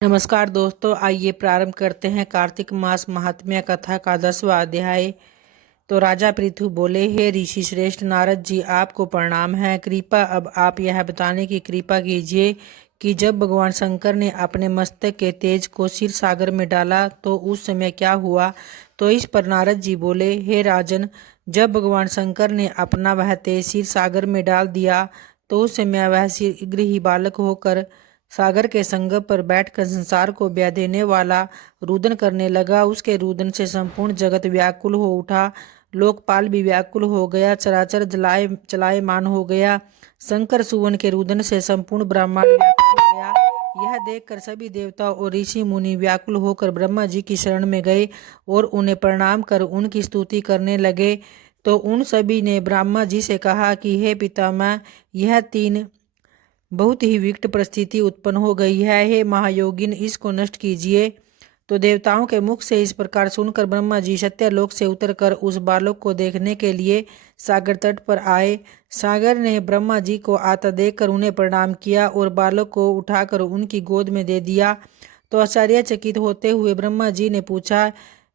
नमस्कार दोस्तों, आइए प्रारंभ करते हैं कार्तिक मास महात्म्य कथा का 10वां अध्याय। तो राजा पृथु बोले, हे ऋषि श्रेष्ठ नारद जी, आपको प्रणाम है। कृपा अब आप यह बताने की कृपा कीजिए कि जब भगवान शंकर ने अपने मस्तक के तेज को क्षीर सागर में डाला तो उस समय क्या हुआ। तो इस पर नारद जी बोले, हे राजन, जब भगवान शंकर ने अपना वह तेज क्षीर सागर में डाल दिया तो उस समय वह शीघ्र ही बालक होकर सागर के संगम पर बैठकर संसार को ब्याह देने वाला रुदन करने लगा। उसके रुदन से संपूर्ण जगत व्याकुल हो उठा, लोकपाल भी व्याकुल हो गया, चराचर चलायमान हो गया। शंकर सुवन के रुदन से संपूर्ण ब्रह्मांड व्याकुल हो गया। यह देखकर सभी देवता और ऋषि मुनि व्याकुल होकर ब्रह्मा जी की शरण में गए और उन्हें प्रणाम कर उनकी स्तुति करने लगे। तो उन सभी ने ब्रह्मा जी से कहा कि हे पितामह, यह तीन बहुत ही विकट परिस्थिति उत्पन्न हो गई है। हे महायोगिन, इसको नष्ट कीजिए। तो देवताओं के मुख से इस प्रकार सुनकर ब्रह्मा जी सत्यलोक से उतरकर उस बालक को देखने के लिए सागर तट पर आए। सागर ने ब्रह्मा जी को आता देखकर उन्हें प्रणाम किया और बालक को उठाकर उनकी गोद में दे दिया। तो आश्चर्यचकित होते हुए ब्रह्मा जी ने पूछा,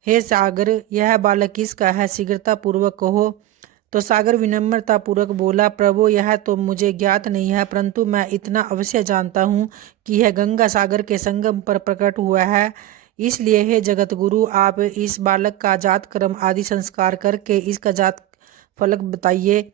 हे सागर, यह बालक किसका है? शीघ्रता पूर्वक कहो। तो सागर विनम्रता पूर्वक बोला, प्रभु, यह तो मुझे ज्ञात नहीं है, परंतु मैं इतना अवश्य जानता हूँ कि यह गंगा सागर के संगम पर प्रकट हुआ है। इसलिए हे जगत गुरु, आप इस बालक का जात कर्म आदि संस्कार करके इसका जात फलक बताइए।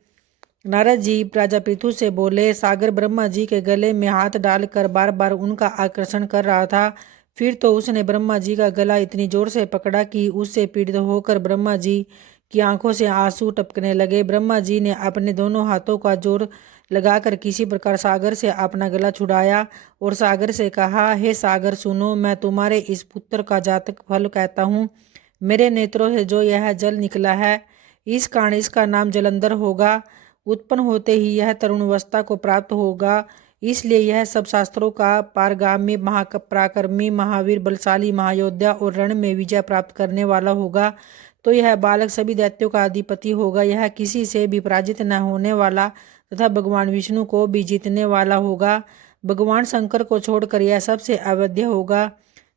नारद जी राजा पृथु से बोले, सागर ब्रह्मा जी के गले में हाथ डालकर बार बार उनका आकर्षण कर रहा था। फिर तो उसने ब्रह्मा जी का गला इतनी जोर से पकड़ा कि उससे पीड़ित होकर ब्रह्मा जी की आंखों से आंसू टपकने लगे। ब्रह्मा जी ने अपने दोनों हाथों का जोर लगाकर किसी प्रकार सागर से अपना गला छुड़ाया और सागर से कहा, हे सागर, सुनो, मैं तुम्हारे इस पुत्र का जातक फल कहता हूँ। मेरे नेत्रों से जो यह जल निकला है, इस कारण इसका नाम जलंधर होगा। उत्पन्न होते ही यह तरुणावस्था को प्राप्त होगा, इसलिए यह सब शास्त्रों का पारगामी, महापराक्रमी, महावीर, बलशाली, महायोद्धा और रण में विजय प्राप्त करने वाला होगा। तो यह बालक सभी दैत्यों का अधिपति होगा। यह किसी से भी पराजित न होने वाला तथा भगवान विष्णु को भी जीतने वाला होगा। भगवान शंकर को छोड़कर यह सबसे अवध्य होगा।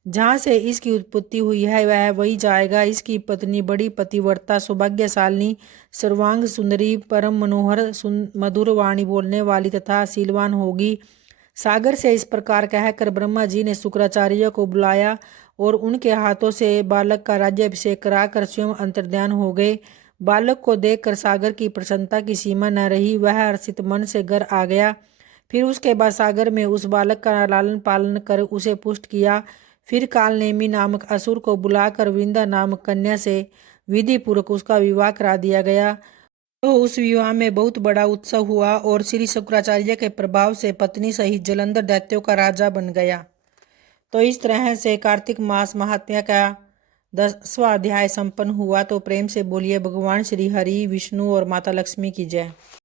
जहाँ से इसकी उत्पत्ति हुई है वह वही जाएगा। इसकी पत्नी बड़ी पतिव्रता, सौभाग्यशालिनी, सर्वांग सुंदरी, परम मनोहर, मधुर वाणी बोलने वाली तथा शीलवान होगी। सागर से इस प्रकार कहकर ब्रह्मा जी ने शुक्राचार्य को बुलाया और उनके हाथों से बालक का राज्याभिषेक कराकर स्वयं अंतर्ध्यान हो गए। बालक को देखकर सागर की प्रसन्नता की सीमा न रही। वह हर्षित मन से घर आ गया। फिर उसके बाद सागर में उस बालक का लालन पालन कर उसे पुष्ट किया। फिर कालनेमी नामक असुर को बुलाकर वृंदा नामक कन्या से विधि पूर्वक उसका विवाह करा दिया गया। तो उस विवाह में बहुत बड़ा उत्सव हुआ और श्री शुक्राचार्य के प्रभाव से पत्नी सहित जलंधर दैत्यों का राजा बन गया। तो इस तरह से कार्तिक मास महात्म्य का 10वां अध्याय संपन्न हुआ। तो प्रेम से बोलिए भगवान श्री हरि, विष्णु और माता लक्ष्मी की जय।